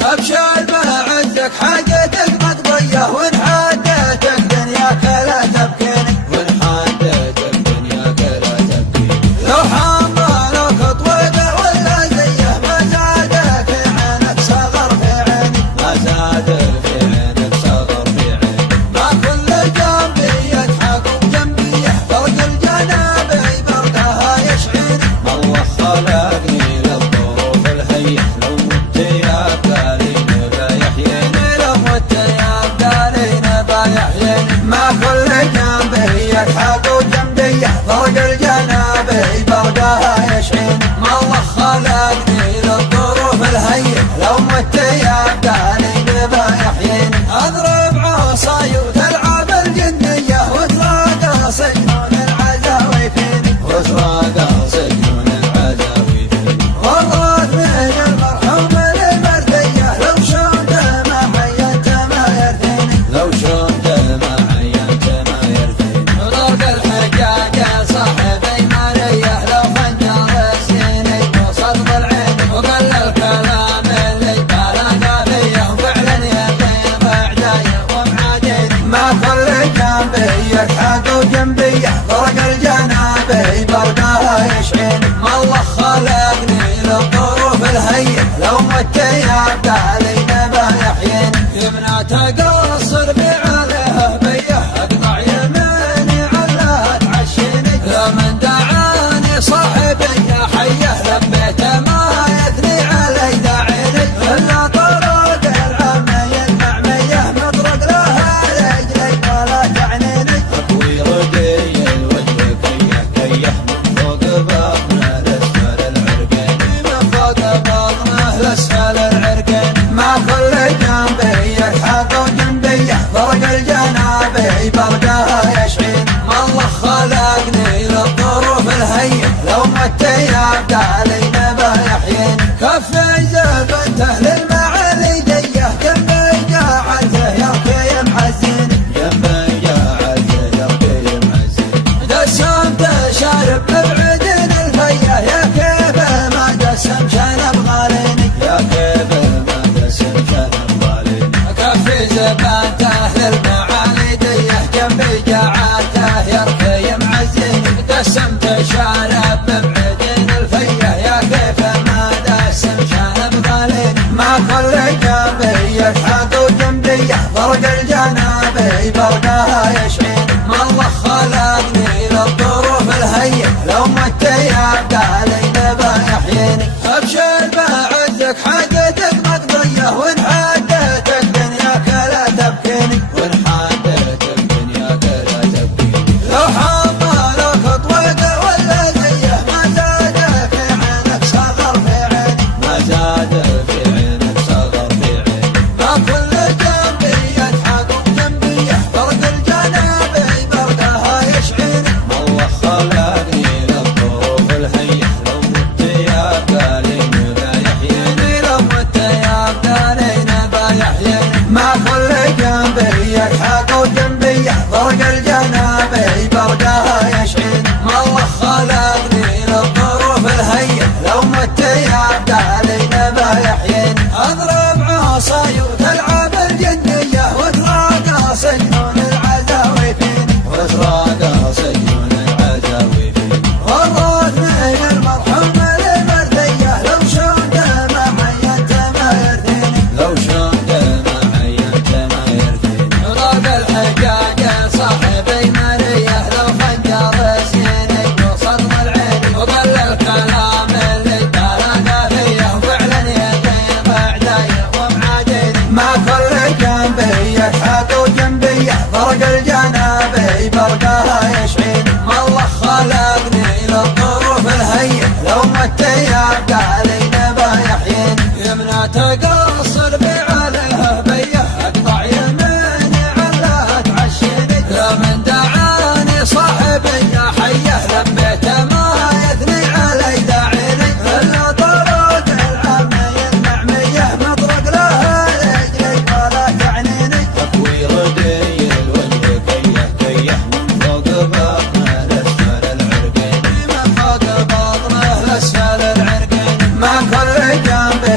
ابشر بعزك حاجتك مقضية، وان حدتك دنياك لا تبكيني، وان حدتك دنياك لا تبكيني. لو حملك طويقة ولا زيه ما زادك في عينك صغر في عيني، ما زادك في عينك صغر في عيني. ما كل جنبي يضحك وجنبي يحفظ الجنابي بردها يشعيني. الله خلقني للظروف الهيئة، لو مت يا بداليني بيحييني، لو مت يا بداليني بيحييني. ما كل جنبي يضحك وجنبي يحفظ الجنابي بردها يشعيني. الله خلقني للظروف الهيئة، لو مت يا بداليني بيحييني. اضرب عصاي وتلعب الجنية، وتراقى سجنون العزاوي فيني، وتراقى سجنون العزاوي فيني. والله من المرحوم المردية، لو شلت ما عينت ما يرثيني، لو شلت ما عينت ما يرثيني. ضرب الحجاج صاحبي مالية، لو خنجر السيني وصدق العين، وقل الكلام اللي بلغ فيه، وفعلا يقين بعدايا ومعاديني. ما كل جنبي يضحك وجنبي يحفرق الجنابي بردها يشعيني. الله خلقني للظروف الهيئة، لو مت يا بداليني بيحييني. يمنى تقصر بعليها بيه، اقطع يميني علها تعشيني. لمن دعاني صاحبي يا حيه، لبيته ما يثني علي داعيني. الا طرق العمي المعميه، مطرق لها رجلي ولا تعنيني. اطوي ردي الوجه كيه كيه، من فوق بطنه لاسفل العرقين، من فوق بطنه لاسفل العرقين. ما كل جنبي يضحك وجنبي يحفرق الجنابي بردها يشعيني. الله خلقني للظروف الهيئة، لو مت يا بداليني بيحييني. كفي زبنته للمعالي ديه، جنبي جاعته يركي محزيني، جنبي جاعته يركي محزيني. دسمت شارب مبعدين الفيه، يا كيف ما دسم شنب غاليني، يا كيف ما دسم شنب غاليني. كفي زبنته للمعالي ديه، جنبي جاعته يركي محزيني. دسمت شارب مبعدين الفيه، يا كيف ما دسم شنب غاليني. ما كل جنبي يضحك وجنبي يحفرق الجنابي بردها يشعيني. الله خلقني للظروف الهيئة، لو مت يا بداليني بيحييني. ابشر بعزك حاجتك مقضية، وان حدتك دنياك لا تبكيني، وان حدتك دنياك لا تبكيني. لو حملك طويقة ولا زيه ما زاد في عينك صغر في عيني، ما زاد في عينك صغر في عيني. ما كل جنبي يضحك وجنبي يحفرق الجنابي بردها يشعيني. الله خلقني للظروف الهيئة، لو مت يا بداليني بيحييني، لو مت يا بداليني بيحييني. ما كل جنبي يضحك وجنبي يحفرق الجنابي بردها يشعيني. الله خلقني للظروف الهيئة، لو مت يا بداليني بيحييني. اضرب عصاي وتلعب الجنية، وتراقى سجنون العزاوي فيني، وتراقى سجنون العزاوي فيني. والله من المرحوم المردية، لو شلت ما عينت ما يرثيني، لو شلت ما عينت ما يرثيني. ضرب الحجاج صاحبي مالية، لو خنجر سيني وصدق العين، وقل الكلام اللي بلغ فيه، وفعلا يقين بعدايا ومعاديني. ما كل جنبي يضحك وجنبي يحفرق الجنابي بردها يشعيني. الله خلقني للظروف الهيئة، لو مت يا بداليني بيحييني. يمنى تقصر بعليها بيه، اقطع يميني علها تعشيني. لمن دعاني صاحبي يا حيه، لبيته ما يثني علي داعيني. الا طرق العمي المعميه، مطرق لها رجلي ولا تعنيني. اطوي ردي الوجه كيه كيه، من فوق بطنه لاسفل العرقين، من فوق بطنه لاسفل العرقين. ما كل جنبي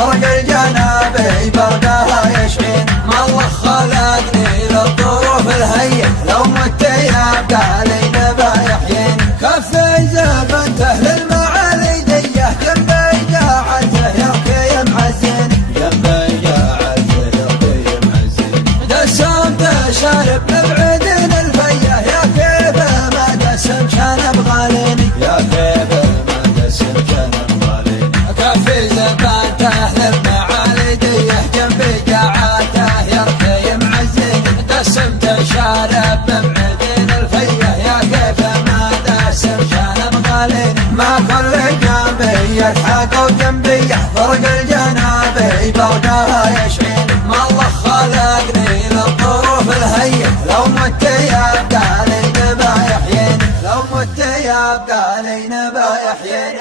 فرق الجنابي بردها يشحين. ما الله خلقني للظروف الهيئة، لو مت يبقى لي نبا يحيين. كفي زبنته للمعالي ديه، جنبي قاعدته يبكي معزين، جنبي قاعدته يبكي معزين. دسمته شارب مبعدين الفيه، يا كيف ما دسم كان بغاليني، يا كيف ما دسم كان بغاليني. كفي زبنته للمعالي ديه، جنبي قاعدته يبكي معزين. دسمته شارب مبعدين الفيه، يا كيف ما دسم كان بغاليني. ما كل جنبي يلحق وجنبي فرق الجنابي بردها يشحين. ما الله خلقني للظروف الهيئة، لو مت يبقى لي نبا يحيين، لو مت يبقى لي نبا يحيين.